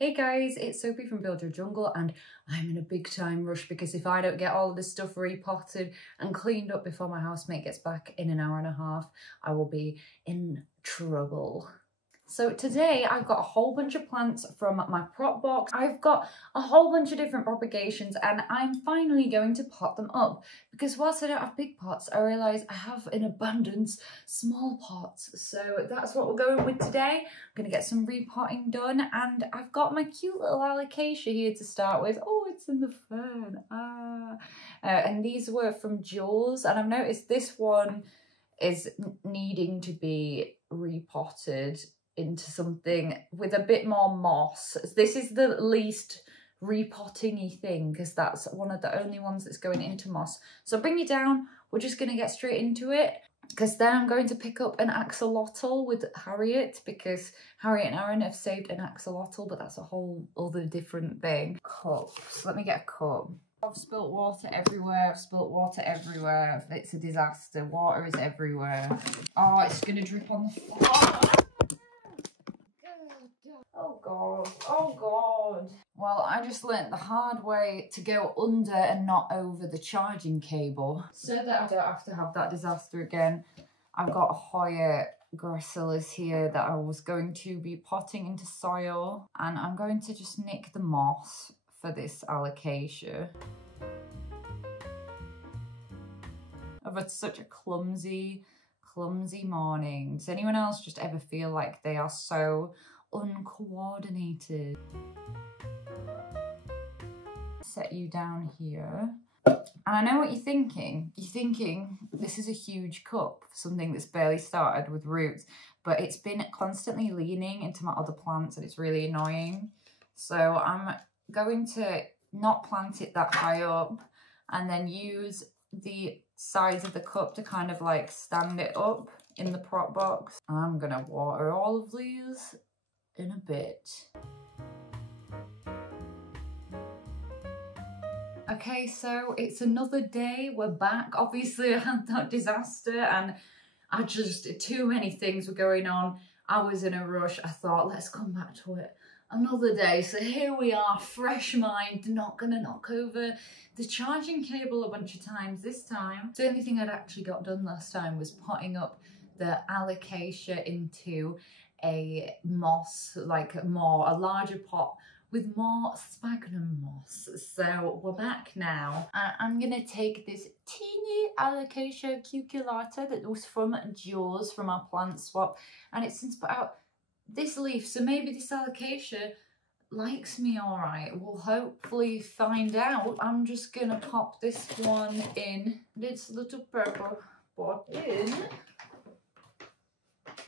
Hey guys, it's Sophie from Build Your Jungle, and I'm in a big time rush because if I don't get all of this stuff repotted and cleaned up before my housemate gets back in an hour and a half, I will be in trouble. So today I've got a whole bunch of plants from my prop box. I've got a whole bunch of different propagations and I'm finally going to pot them up because whilst I don't have big pots, I realise I have in abundance small pots. So that's what we're going with today. I'm going to get some repotting done and I've got my cute little alocasia here to start with. Oh, it's in the fern. And these were from Jules and I've noticed this one is needing to be repotted into something with a bit more moss. This is the least repotting-y thing because that's one of the only ones that's going into moss. So bring it down, we're just going to get straight into it because then I'm going to pick up an axolotl with Harriet because Harriet and Aaron have saved an axolotl, but that's a whole other different thing. Cups, let me get a cup. I've spilt water everywhere, I've spilt water everywhere. It's a disaster, water is everywhere. Oh, it's going to drip on the floor. Oh god, oh god. Well, I just learnt the hard way to go under and not over the charging cable so that I don't have to have that disaster again. I've got Hoya gracillas here that I was going to be potting into soil and I'm going to just nick the moss for this alocasia. I've had such a clumsy morning. Does anyone else just ever feel like they are so uncoordinated? Set you down here. And I know what you're thinking. You're thinking this is a huge cup for something that's barely started with roots, but it's been constantly leaning into my other plants and it's really annoying. So I'm going to not plant it that high up and then use the sides of the cup to kind of like stand it up in the prop box. I'm gonna water all of these in a bit. Okay, so it's another day, we're back. Obviously I had that disaster and I just, too many things were going on. I was in a rush, I thought let's come back to it another day. So here we are, fresh mind, not gonna knock over the charging cable a bunch of times this time. The only thing I'd actually got done last time was potting up the alocasia into a moss, like a larger pot with more sphagnum moss. So we're back now. And I'm gonna take this teeny alocasia cuculata that was from Jules from our plant swap, and it's since put out this leaf, so maybe this alocasia likes me all right. We'll hopefully find out. I'm just gonna pop this one in this little purple pot in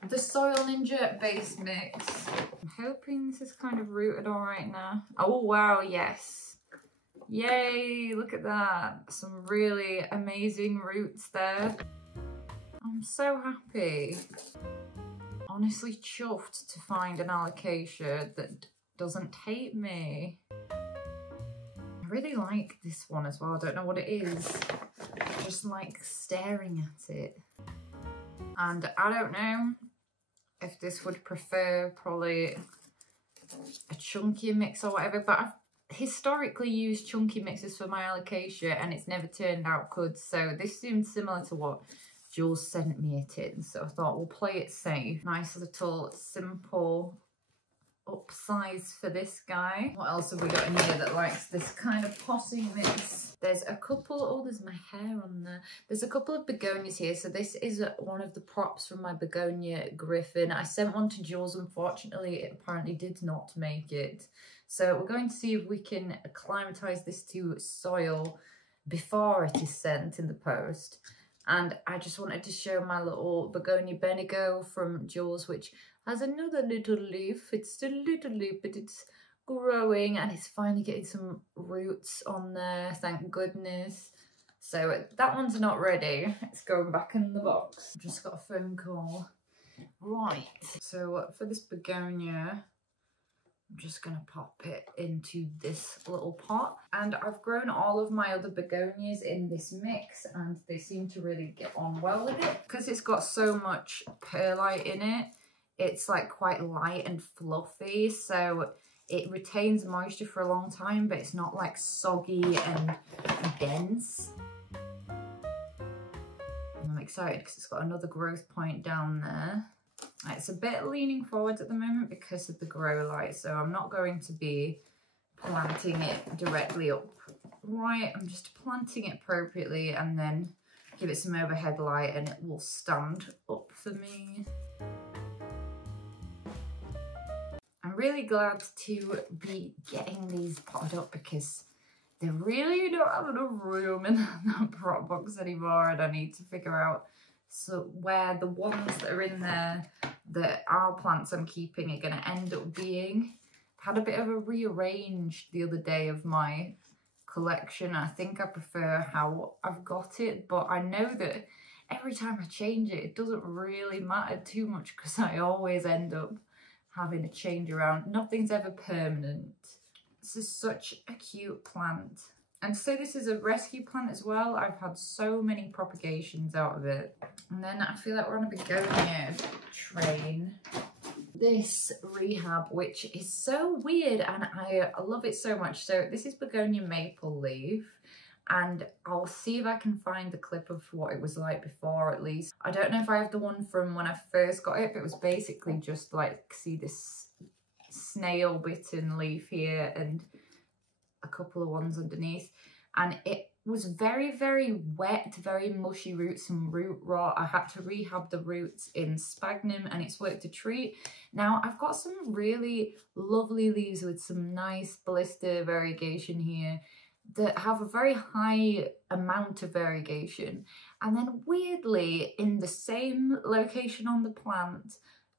the Soil Ninja base mix. I'm hoping this is kind of rooted all right now. Oh wow, yes. Yay, look at that. Some really amazing roots there. I'm so happy. Honestly chuffed to find an alocasia that doesn't hate me. I really like this one as well. I don't know what it is. I just like staring at it. And I don't know if this would prefer probably a chunkier mix or whatever, but I've historically used chunky mixes for my alocasia and it's never turned out good. So this seemed similar to what Jules sent me it in, so I thought we'll play it safe. Nice little simple upsize for this guy. What else have we got in here that likes this kind of potting mix? There's a couple, oh there's my hair on there. There's a couple of begonias here. So this is one of the props from my begonia griffin. I sent one to Jules, unfortunately it apparently did not make it. So we're going to see if we can acclimatise this to soil before it is sent in the post. And I just wanted to show my little Begonia Benigo from Jules, which has another little leaf. It's still a little leaf, but it's growing and it's finally getting some roots on there, thank goodness. So that one's not ready. It's going back in the box. I've just got a phone call. Right, so for this begonia, I'm just going to pop it into this little pot. And I've grown all of my other begonias in this mix and they seem to really get on well with it. Because it's got so much perlite in it, it's like quite light and fluffy. So it retains moisture for a long time, but it's not like soggy and dense. I'm excited because it's got another growth point down there. It's a bit leaning forwards at the moment because of the grow light, so I'm not going to be planting it directly up right. I'm just planting it appropriately and then give it some overhead light and it will stand up for me. I'm really glad to be getting these potted up because they really don't have enough room in that prop box anymore, and I need to figure out where the ones that are in there that are plants I'm keeping are going to end up being. I've had a bit of a rearrange the other day of my collection. I think I prefer how I've got it, but I know that every time I change it, it doesn't really matter too much because I always end up having a change around. Nothing's ever permanent. This is such a cute plant. And so this is a rescue plant as well. I've had so many propagations out of it. And then I feel like we're on a begonia train. This rehab, which is so weird and I love it so much. So this is begonia maple leaf, and I'll see if I can find the clip of what it was like before at least. I don't know if I have the one from when I first got it, but it was basically just like, see this snail bitten leaf here and a couple of ones underneath, and it was very, very wet, very mushy roots and root rot. I had to rehab the roots in sphagnum and it's worked a treat. Now I've got some really lovely leaves with some nice blister variegation here that have a very high amount of variegation, and then weirdly in the same location on the plant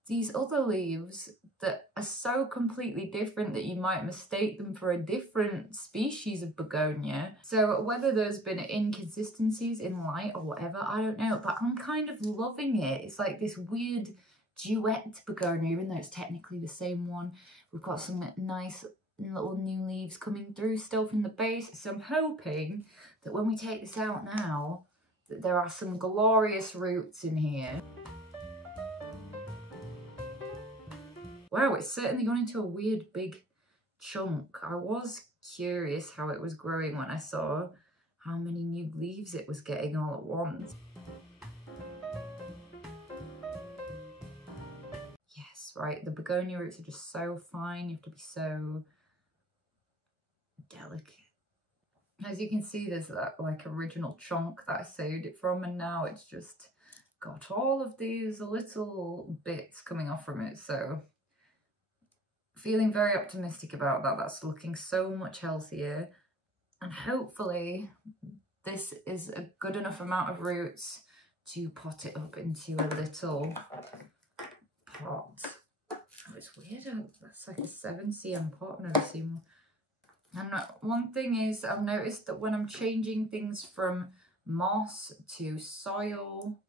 these other leaves that are so completely different that you might mistake them for a different species of begonia. So whether there's been inconsistencies in light or whatever, I don't know, but I'm kind of loving it. It's like this weird duet begonia, even though it's technically the same one. We've got some nice little new leaves coming through still from the base, so I'm hoping that when we take this out now that there are some glorious roots in here. Wow, it's certainly gone into a weird big chunk. I was curious how it was growing when I saw how many new leaves it was getting all at once. Yes, right, the begonia roots are just so fine. You have to be so delicate. As you can see, there's that like original chunk that I saved it from, and now it's just got all of these little bits coming off from it, so feeling very optimistic about that. That's looking so much healthier, and hopefully this is a good enough amount of roots to pot it up into a little pot. Oh, it's weird, that's like a 7 cm pot, I've never seen one. And one thing is, I've noticed that when I'm changing things from moss to soil,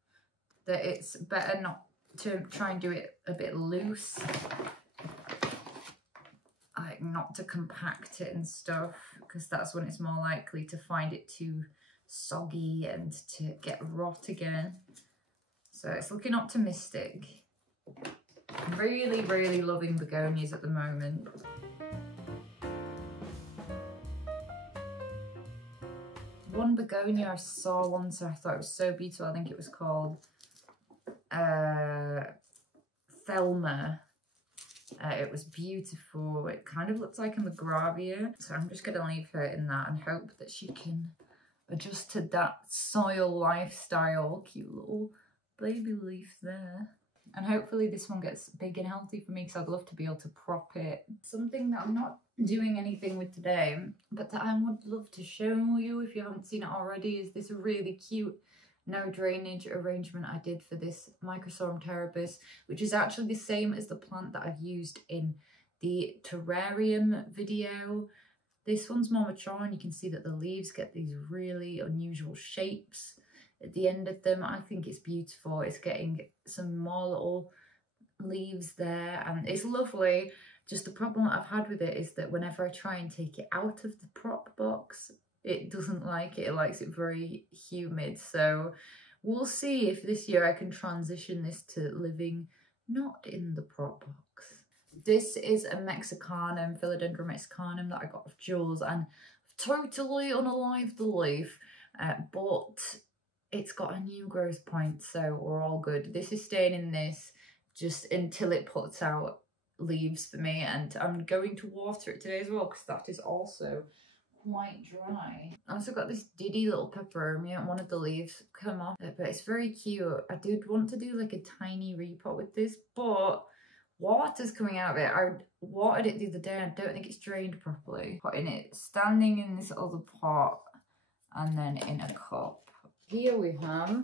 that it's better not to try and do it a bit loose, like not to compact it and stuff, because that's when it's more likely to find it too soggy and to get rot again. So it's looking optimistic. I'm really, really loving begonias at the moment. One begonia I saw once and I thought it was so beautiful. I think it was called Thelma. It was beautiful. It kind of looks like a Magravia. So I'm just going to leave her in that and hope that she can adjust to that soil lifestyle. Cute little baby leaf there. And hopefully this one gets big and healthy for me, because I'd love to be able to prop it. Something that I'm not doing anything with today, but that I would love to show you if you haven't seen it already, is this really cute no drainage arrangement I did for this Microsorum terribus, which is actually the same as the plant that I've used in the terrarium video. This one's more mature and you can see that the leaves get these really unusual shapes at the end of them. I think it's beautiful. It's getting some more little leaves there and it's lovely. Just the problem that I've had with it is that whenever I try and take it out of the prop box, it doesn't like it. It likes it very humid. So we'll see if this year I can transition this to living not in the prop box. This is a Mexicanum, Philodendron Mexicanum that I got of Jules, and totally unalived the leaf, but it's got a new growth point, so we're all good. This is staying in this just until it puts out leaves for me, and I'm going to water it today as well because that is also quite dry. I also got this diddy little peperomia and one of the leaves come off, but it's very cute. I did want to do like a tiny repot with this, but water's coming out of it. I watered it the other day. I don't think it's drained properly. Putting it standing in this other pot and then in a cup. Here we have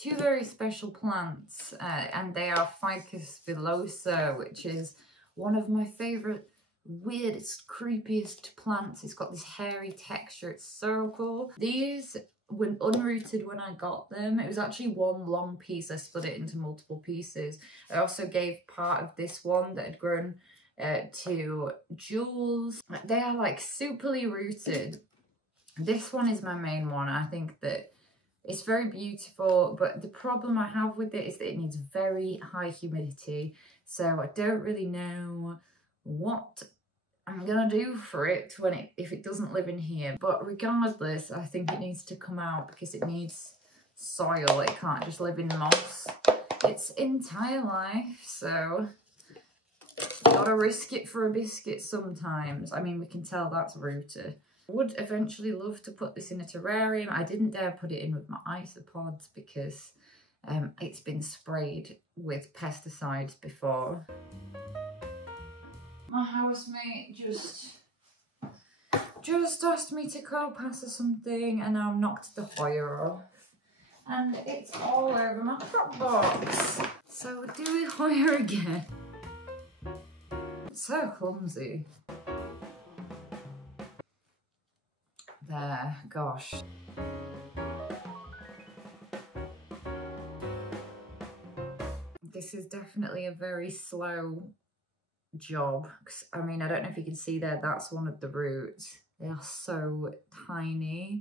two very special plants, and they are Ficus villosa, which is one of my favourite weirdest, creepiest plants. It's got this hairy texture. It's so cool. These were unrooted when I got them. It was actually one long piece. I split it into multiple pieces. I also gave part of this one that had grown to Jules. They are like superly rooted. This one is my main one. I think that it's very beautiful, but the problem I have with it is that it needs very high humidity. So I don't really know what I'm gonna do for it when if it doesn't live in here. But regardless, I think it needs to come out because it needs soil. It can't just live in moss its entire life. So gotta risk it for a biscuit sometimes. I mean, we can tell that's rooted. Would eventually love to put this in a terrarium. I didn't dare put it in with my isopods because it's been sprayed with pesticides before. My housemate just asked me to co-pass or something, and now I've knocked the Hoya off. And it's all over my crop box. So we're doing Hoya again. It's so clumsy. There, gosh. This is definitely a very slow job. I mean, I don't know if you can see there, that's one of the roots. They are so tiny.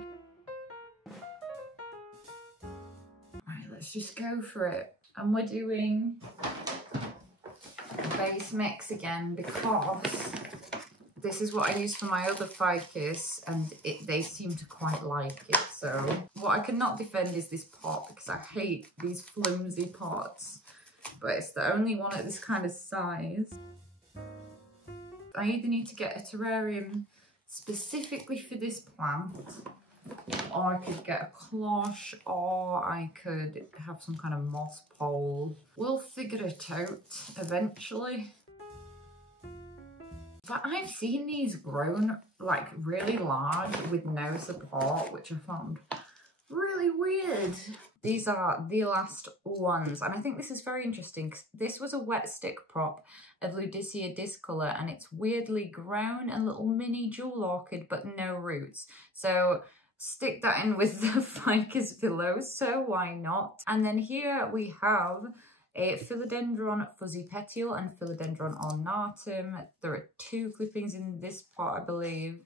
Right, let's just go for it. And we're doing base mix again because this is what I use for my other ficus, and they seem to quite like it. So what I cannot defend is this pot because I hate these flimsy pots, but it's the only one at this kind of size. I either need to get a terrarium specifically for this plant, or I could get a cloche, or I could have some kind of moss pole. We'll figure it out eventually. But I've seen these grown like really large with no support, which I found really weird. These are the last ones, and I think this is very interesting because this was a wet stick prop of Ludicea discolor, and it's weirdly grown a little mini jewel orchid but no roots. So stick that in with the Ficus villosa, why not? And then here we have a Philodendron fuzzy petiole and Philodendron ornatum. There are two clippings in this pot, I believe.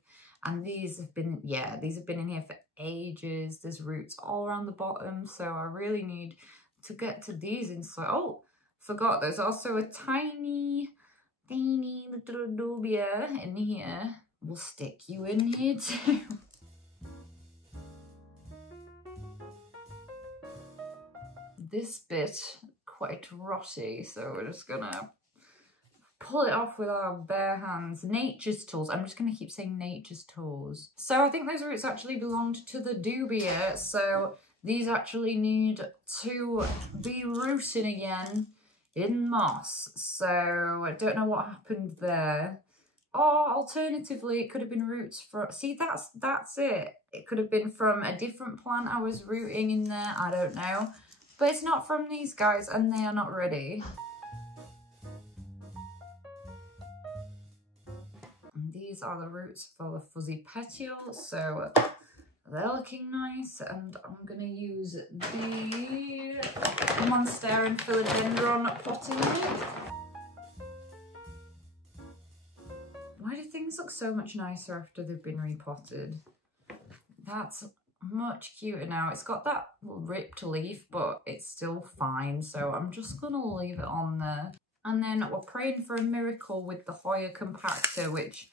And these have been, yeah, these have been in here for ages. There's roots all around the bottom, so I really need to get to these inside. Oh, forgot there's also a tiny little dubia in here. We'll stick you in here too. This bit quite rotty, so we're just gonna pull it off with our bare hands. Nature's tools. I'm just gonna keep saying nature's tools. So I think those roots actually belonged to the dubia, so these actually need to be rooting again in moss. So I don't know what happened there. Or alternatively, it could have been roots from, see, that's it. It could have been from a different plant I was rooting in there, I don't know. But it's not from these guys, and they are not ready. And these are the roots for the fuzzy petiole, so they're looking nice. And I'm gonna use the Monstera and Philodendron potting mix. Why do things look so much nicer after they've been repotted? That's much cuter now. It's got that ripped leaf, but it's still fine, so I'm just gonna leave it on there. And then we're praying for a miracle with the Hoya compactor, which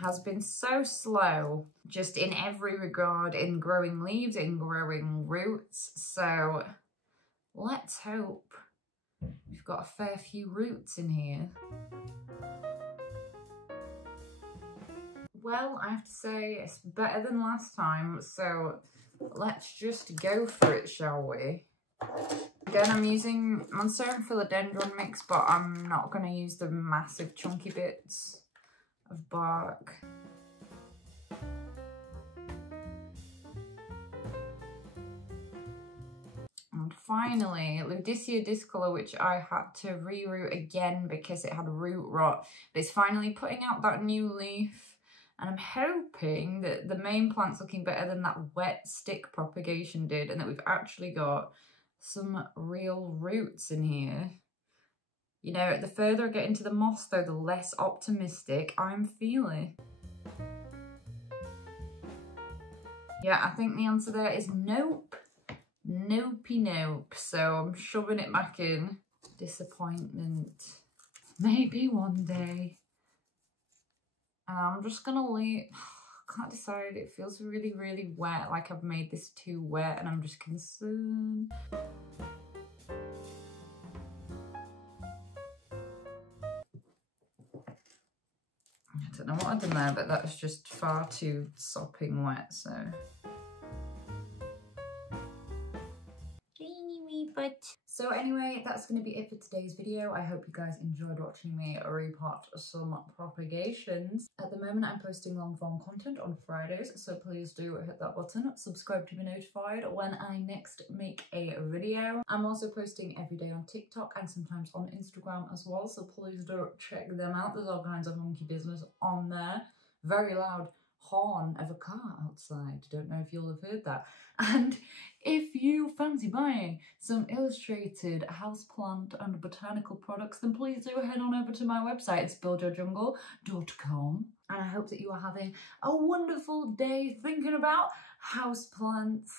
has been so slow just in every regard, in growing leaves, in growing roots. So let's hope we've got a fair few roots in here. Well, I have to say it's better than last time, so let's just go for it, shall we? Again, I'm using Monstera and Philodendron mix, but I'm not going to use the massive chunky bits of bark. And finally, Ludicea discolor, which I had to reroot again because it had root rot, but it's finally putting out that new leaf. And I'm hoping that the main plant's looking better than that wet stick propagation did, and that we've actually got some real roots in here. You know, the further I get into the moss though, the less optimistic I'm feeling. Yeah, I think the answer there is nope. Nopey nope. So I'm shoving it back in. Disappointment. Maybe one day. I'm just gonna leave. Can't decide. It feels really, really wet, like I've made this too wet, and I'm just concerned. I don't know what I've done there, but that's just far too sopping wet, so. So anyway, that's going to be it for today's video. I hope you guys enjoyed watching me repot some propagations. At the moment, I'm posting long form content on Fridays, so please do hit that button, subscribe to be notified when I next make a video. I'm also posting every day on TikTok and sometimes on Instagram as well, so please do check them out. There's all kinds of monkey business on there. Very loud horn of a car outside. Don't know if you'll have heard that. And if you fancy buying some illustrated houseplant and botanical products, then please do head on over to my website. It's buildyourjungle.com. And I hope that you are having a wonderful day thinking about houseplants.